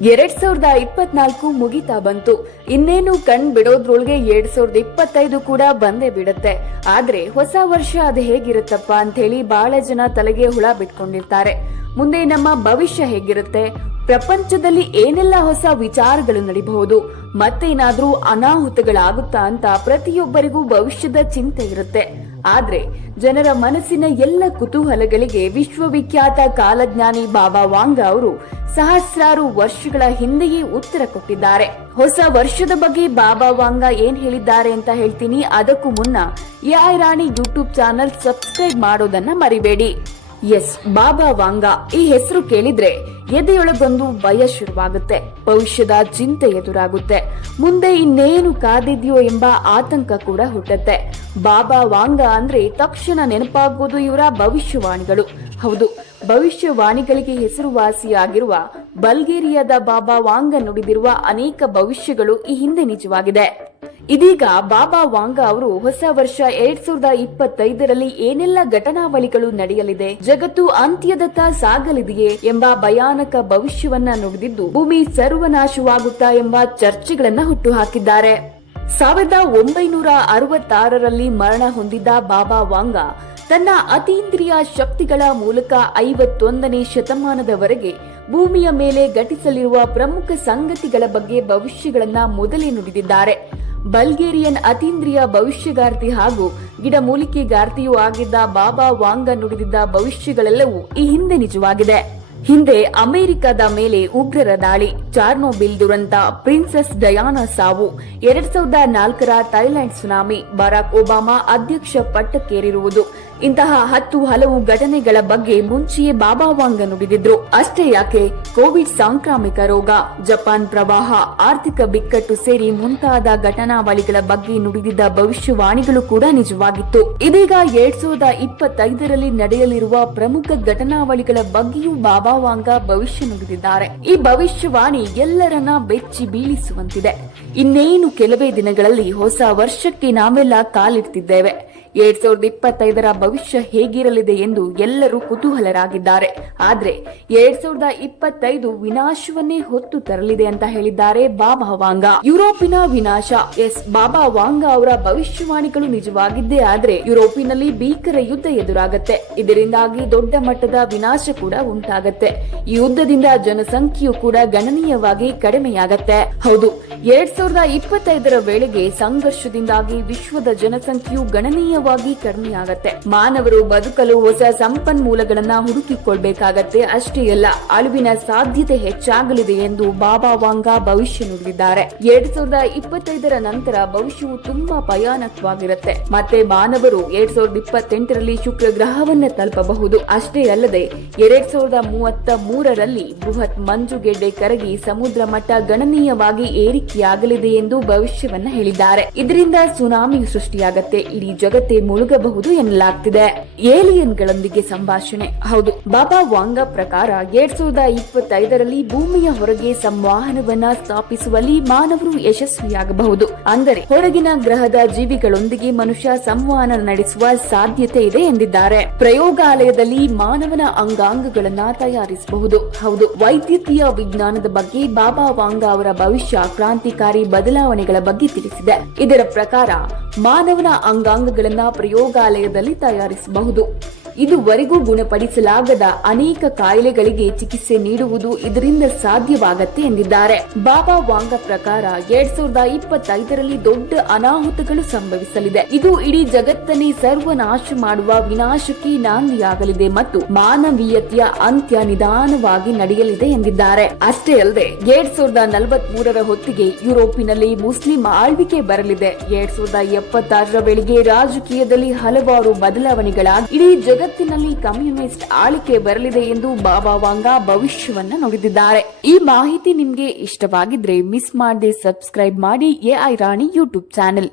ಎರಡ್ ಸಾವಿರದ ಇಪ್ಪತ್ನಾಲ್ಕು ಮುಗಿತಾ ಬಂತು. ಇನ್ನೇನು ಕಣ್ ಬಿಡೋದ್ರೊಳಗೆ ಎರಡ್ ಸಾವಿರದ ಇಪ್ಪತ್ತೈದು ಕೂಡ ಬಂದೇ ಬಿಡುತ್ತೆ. ಆದ್ರೆ ಹೊಸ ವರ್ಷ ಅದು ಹೇಗಿರುತ್ತಪ್ಪ ಅಂತ ಹೇಳಿ ಬಹಳ ಜನ ತಲೆಗೆ ಹುಳ ಬಿಟ್ಕೊಂಡಿರ್ತಾರೆ. ಮುಂದೆ ನಮ್ಮ ಭವಿಷ್ಯ ಹೇಗಿರುತ್ತೆ? ಪ್ರಪಂಚದಲ್ಲಿ ಏನೆಲ್ಲ ಹೊಸ ವಿಚಾರಗಳು ನಡಿಬಹುದು? ಮತ್ತೇನಾದ್ರೂ ಅನಾಹುತಗಳಾಗುತ್ತಾ ಅಂತ ಪ್ರತಿಯೊಬ್ಬರಿಗೂ ಭವಿಷ್ಯದ ಚಿಂತೆ ಇರುತ್ತೆ. ಆದ್ರೆ ಜನರ ಮನಸ್ಸಿನ ಎಲ್ಲ ಕುತೂಹಲಗಳಿಗೆ ವಿಶ್ವವಿಖ್ಯಾತ ಕಾಲಜ್ಞಾನಿ ಬಾಬಾ ವಾಂಗ ಅವರು ಸಹಸ್ರಾರು ವರ್ಷಗಳ ಹಿಂದೆಯೇ ಉತ್ತರ ಕೊಟ್ಟಿದ್ದಾರೆ. ಹೊಸ ವರ್ಷದ ಬಗ್ಗೆ ಬಾಬಾ ವಾಂಗ ಏನ್ ಹೇಳಿದ್ದಾರೆ ಅಂತ ಹೇಳ್ತೀನಿ. ಅದಕ್ಕೂ ಮುನ್ನ AI Rani YouTube channel subscribe ಮಾಡೋದನ್ನ ಮರಿಬೇಡಿ. ಎಸ್, ಬಾಬಾ ವಾಂಗ, ಈ ಹೆಸರು ಕೇಳಿದ್ರೆ ಎದೆಯೊಳಗೊಂದು ಭಯ ಶುರುವಾಗುತ್ತೆ. ಭವಿಷ್ಯದ ಚಿಂತೆ ಎದುರಾಗುತ್ತೆ. ಮುಂದೆ ಇನ್ನೇನು ಕಾದಿದ್ಯೋ ಎಂಬ ಆತಂಕ ಕೂಡ ಹುಟ್ಟುತ್ತೆ. ಬಾಬಾ ವಾಂಗ ಅಂದ್ರೆ ತಕ್ಷಣ ನೆನಪಾಗುವುದು ಇವರ ಭವಿಷ್ಯವಾಣಿಗಳು. ಹೌದು, ಭವಿಷ್ಯವಾಣಿಗಳಿಗೆ ಹೆಸರುವಾಸಿಯಾಗಿರುವ ಬಲ್ಗೇರಿಯಾದ ಬಾಬಾ ವಾಂಗ ನುಡಿದಿರುವ ಅನೇಕ ಭವಿಷ್ಯಗಳು ಈ ಹಿಂದೆ ನಿಜವಾಗಿದೆ. ಇದೀಗ ಬಾಬಾ ವಾಂಗ ಅವರು ಹೊಸ ವರ್ಷ ಎರಡ್ ಸಾವಿರದ ಇಪ್ಪತ್ತೈದರಲ್ಲಿ ಏನೆಲ್ಲ ಘಟನಾವಳಿಗಳು ನಡೆಯಲಿದೆ, ಜಗತ್ತು ಅಂತ್ಯದತ್ತ ಸಾಗಲಿದೆಯೇ ಎಂಬ ಭಯಾನಕ ಭವಿಷ್ಯವನ್ನ ನುಡಿದಿದ್ದು ಭೂಮಿ ಸರ್ವನಾಶವಾಗುತ್ತಾ ಎಂಬ ಚರ್ಚೆಗಳನ್ನ ಹುಟ್ಟುಹಾಕಿದ್ದಾರೆ. ಸಾವಿರದ ಒಂಬೈನೂರ ಅರವತ್ತಾರರಲ್ಲಿ ಮರಣ ಹೊಂದಿದ್ದ ಬಾಬಾ ವಾಂಗ ತನ್ನ ಅತೀಂದ್ರಿಯ ಶಕ್ತಿಗಳ ಮೂಲಕ ಐವತ್ತೊಂದನೇ ಶತಮಾನದವರೆಗೆ ಭೂಮಿಯ ಮೇಲೆ ಘಟಿಸಲಿರುವ ಪ್ರಮುಖ ಸಂಗತಿಗಳ ಬಗ್ಗೆ ಭವಿಷ್ಯಗಳನ್ನ ಮೊದಲೇ ನುಡಿದಿದ್ದಾರೆ. ಬಲ್ಗೇರಿಯನ್ ಅತೀಂದ್ರಿಯ ಭವಿಷ್ಯಗಾರ್ತಿ ಹಾಗೂ ಗಿಡಮೂಲಿಕೆಗಾರ್ತಿಯೂ ಆಗಿದ್ದ ಬಾಬಾ ವಾಂಗ ನುಡಿದಿದ್ದ ಭವಿಷ್ಯಗಳೆಲ್ಲವೂ ಈ ಹಿಂದೆ ನಿಜವಾಗಿದೆ. ಹಿಂದೆ ಅಮೆರಿಕದ ಮೇಲೆ ಉಗ್ರರ ದಾಳಿ, ಚಾರ್ನೋಬಿಲ್ ದುರಂತ, ಪ್ರಿನ್ಸೆಸ್ ಡಯಾನಾ ಸಾವು, ಎರಡ್ ಸಾವಿರದ ನಾಲ್ಕರ ಥೈಲ್ಯಾಂಡ್ ಸುನಾಮಿ, ಬರಾಕ್ ಒಬಾಮಾ ಅಧ್ಯಕ್ಷ ಪಟ್ಟಕ್ಕೇರಿರುವುದು ಇಂತಹ ಹತ್ತು ಹಲವು ಘಟನೆಗಳ ಬಗ್ಗೆ ಮುಂಚೆಯೇ ಬಾಬಾ ವಾಂಗ ನುಡಿದಿದ್ರು ಅಷ್ಟೇ ಯಾಕೆ? ಕೋವಿಡ್ ಸಾಂಕ್ರಾಮಿಕ ರೋಗ, ಜಪಾನ್ ಪ್ರವಾಹ, ಆರ್ಥಿಕ ಬಿಕ್ಕಟ್ಟು ಸೇರಿ ಮುಂತಾದ ಘಟನಾವಳಿಗಳ ಬಗ್ಗೆ ನುಡಿದಿದ್ದ ಭವಿಷ್ಯವಾಣಿಗಳು ಕೂಡ ನಿಜವಾಗಿತ್ತು. ಇದೀಗ ಎರಡ್ ಸಾವಿರದ ಇಪ್ಪತ್ತೈದರಲ್ಲಿ ನಡೆಯಲಿರುವ ಪ್ರಮುಖ ಘಟನಾವಳಿಗಳ ಬಗ್ಗೆಯೂ ಬಾಬಾ ವಾಂಗ ಭವಿಷ್ಯ ನುಡಿದಿದ್ದಾರೆ. ಈ ಭವಿಷ್ಯವಾಣಿ ಎಲ್ಲರನ್ನ ಬೆಚ್ಚಿ ಬೀಳಿಸುವಂತಿದೆ. ಇನ್ನೇನು ಕೆಲವೇ ದಿನಗಳಲ್ಲಿ ಹೊಸ ವರ್ಷಕ್ಕೆ ನಾವೆಲ್ಲ ಕಾಲಿಡ್ತಿದ್ದೇವೆ. ಎರಡ್ ಸಾವಿರದ ಇಪ್ಪತ್ತೈದರ ಭವಿಷ್ಯ ಹೇಗಿರಲಿದೆ ಎಂದು ಎಲ್ಲರೂ ಕುತೂಹಲರಾಗಿದ್ದಾರೆ. ಆದ್ರೆ ಎರಡ್ ಸಾವಿರದ ಇಪ್ಪತ್ತೈದು ವಿನಾಶವನ್ನೇ ಹೊತ್ತು ತರಲಿದೆ ಅಂತ ಹೇಳಿದ್ದಾರೆ ಬಾಬಾ ವಾಂಗ. ಯುರೋಪಿನ ವಿನಾಶ. ಎಸ್, ಬಾಬಾ ವಾಂಗ ಅವರ ಭವಿಷ್ಯವಾಣಿಗಳು ನಿಜವಾಗಿದ್ದೇ ಆದ್ರೆ ಯುರೋಪಿನಲ್ಲಿ ಭೀಕರ ಯುದ್ಧ ಎದುರಾಗತ್ತೆ. ಇದರಿಂದಾಗಿ ದೊಡ್ಡ ಮಟ್ಟದ ವಿನಾಶ ಕೂಡ ಉಂಟಾಗತ್ತೆ. ಈ ಯುದ್ಧದಿಂದ ಜನಸಂಖ್ಯೆಯು ಕೂಡ ಗಣನೀಯವಾಗಿ ಕಡಿಮೆಯಾಗತ್ತೆ. ಹೌದು, ಎರಡ್ ಸಾವಿರದ ಇಪ್ಪತ್ತೈದರ ವೇಳೆಗೆ ಸಂಘರ್ಷದಿಂದಾಗಿ ವಿಶ್ವದ ಜನಸಂಖ್ಯೆಯು ಗಣನೀಯವಾಗಿ ಕಡಿಮೆಯಾಗತ್ತೆ ಮಾನವರು ಬದುಕಲು ಹೊಸ ಸಂಪನ್ಮೂಲಗಳನ್ನ ಹುಡುಕಿಕೊಳ್ಬೇಕಾಗತ್ತೆ. ಅಷ್ಟೇ ಅಲ್ಲ, ಅಳಿವಿನ ಸಾಧ್ಯತೆ ಹೆಚ್ಚಾಗಲಿದೆ ಎಂದು ಬಾಬಾ ವಾಂಗ ಭವಿಷ್ಯ ನುಡಿದಿದ್ದಾರೆ. ಎರಡ್ ಸಾವಿರದ ಇಪ್ಪತ್ತೈದರ ನಂತರ ಭವಿಷ್ಯವು ತುಂಬಾ ಭಯಾನಕವಾಗಿರುತ್ತೆ ಮತ್ತೆ ಮಾನವರು ಎರಡ್ ಸಾವಿರದ ಇಪ್ಪತ್ತೆಂಟರಲ್ಲಿ ಶುಕ್ರ ಗ್ರಹವನ್ನ ತಲುಪಬಹುದು. ಅಷ್ಟೇ ಅಲ್ಲದೆ, ಎರಡ್ ಸಾವಿರದ ಮೂವತ್ತ ಮೂರರಲ್ಲಿ ಬೃಹತ್ ಮಂಜುಗೆಡ್ಡೆ ಕರಗಿ ಸಮುದ್ರ ಮಟ್ಟ ಗಣನೀಯವಾಗಿ ಏರಿಕೆಯಾಗಲಿದೆ ಎಂದು ಭವಿಷ್ಯವನ್ನ ಹೇಳಿದ್ದಾರೆ. ಇದರಿಂದ ಸುನಾಮಿ ಸೃಷ್ಟಿಯಾಗತ್ತೆ. ಇಡೀ ಜಗತ್ತೇ ಮುಳುಗಬಹುದು ಎನ್ನಲಾಗ್ತಿದೆ. ಏಲಿಯನ್ಗಳೊಂದಿಗೆ ಸಂಭಾಷಣೆ. ಹೌದು, ಬಾಬಾ ವಾಂಗ ಪ್ರಕಾರ ಎರಡ್ ಸಾವಿರದ ಇಪ್ಪತ್ತೈದರಲ್ಲಿ ಭೂಮಿಯ ಹೊರಗೆ ಸಂವಹನವನ್ನ ಸ್ಥಾಪಿಸುವಲ್ಲಿ ಮಾನವರು ಯಶಸ್ವಿಯಾಗಬಹುದು. ಅಂದರೆ ಹೊರಗಿನ ಗ್ರಹದ ಜೀವಿಗಳೊಂದಿಗೆ ಮನುಷ್ಯ ಸಂವಹನ ನಡೆಸುವ ಸಾಧ್ಯತೆ ಇದೆ ಎಂದಿದ್ದಾರೆ. ಪ್ರಯೋಗಾಲಯದಲ್ಲಿ ಮಾನವನ ಅಂಗಾಂಗಗಳನ್ನ ತಯಾರಿಸಬಹುದು. ಹೌದು, ವೈದ್ಯಕೀಯ ವಿಜ್ಞಾನದ ಬಗ್ಗೆ ಬಾಬಾ ವಾಂಗ ಅವರ ಭವಿಷ್ಯ ಕ್ರಾಂತಿಕಾರಿ ಬದಲಾವಣೆಗಳ ಬಗ್ಗೆ ತಿಳಿಸಿದೆ. ಇದರ ಪ್ರಕಾರ ಮಾನವನ ಅಂಗಾಂಗಗಳನ್ನು ಪ್ರಯೋಗಾಲಯದಲ್ಲಿ ತಯಾರಿಸಬಹುದು. ಇದುವರೆಗೂ ಗುಣಪಡಿಸಲಾಗದ ಅನೇಕ ಕಾಯಿಲೆಗಳಿಗೆ ಚಿಕಿತ್ಸೆ ನೀಡುವುದು ಇದರಿಂದ ಸಾಧ್ಯವಾಗತ್ತೆ ಎಂದಿದ್ದಾರೆ. ಬಾಬಾ ವಾಂಗ ಪ್ರಕಾರ ಎರಡ್ ಸಾವಿರದ ಇಪ್ಪತ್ತೈದರಲ್ಲಿ ದೊಡ್ಡ ಅನಾಹುತಗಳು ಸಂಭವಿಸಲಿದೆ. ಇದು ಇಡೀ ಜಗತ್ತನ್ನೇ ಸರ್ವನಾಶ ಮಾಡುವ ವಿನಾಶಕ್ಕೆ ನಾಂದಿಯಾಗಲಿದೆ ಮತ್ತು ಮಾನವೀಯತೆಯ ಅಂತ್ಯ ನಿಧಾನವಾಗಿ ನಡೆಯಲಿದೆ ಎಂದಿದ್ದಾರೆ. ಅಷ್ಟೇ ಅಲ್ಲದೆ, ಎರಡ್ ಸಾವಿರದ ಹೊತ್ತಿಗೆ ಯುರೋಪಿನಲ್ಲಿ ಮುಸ್ಲಿಂ ಆಳ್ವಿಕೆ ಬರಲಿದೆ. ಎರಡ್ ಸಾವಿರದ ಎಪ್ಪತ್ತಾರರ ವೇಳೆಗೆ ರಾಜಕೀಯದಲ್ಲಿ ಹಲವಾರು ಬದಲಾವಣೆಗಳಾಗಿ ಇಡೀ ಜಗತ್ತಿನಲ್ಲಿ ಕಮ್ಯುನಿಸ್ಟ್ ಆಳಿಕೆ ಬರಲಿದೆ ಎಂದು ಬಾಬಾ ವಾಂಗ ಭವಿಷ್ಯವನ್ನ ನುಡಿದಿದ್ದಾರೆ. ಈ ಮಾಹಿತಿ ನಿಮ್ಗೆ ಇಷ್ಟವಾಗಿದ್ರೆ ಮಿಸ್ ಮಾಡದೆ ಸಬ್ಸ್ಕ್ರೈಬ್ ಮಾಡಿ ಎಐ ರಾಣಿ ಯೂಟ್ಯೂಬ್ ಚಾನೆಲ್.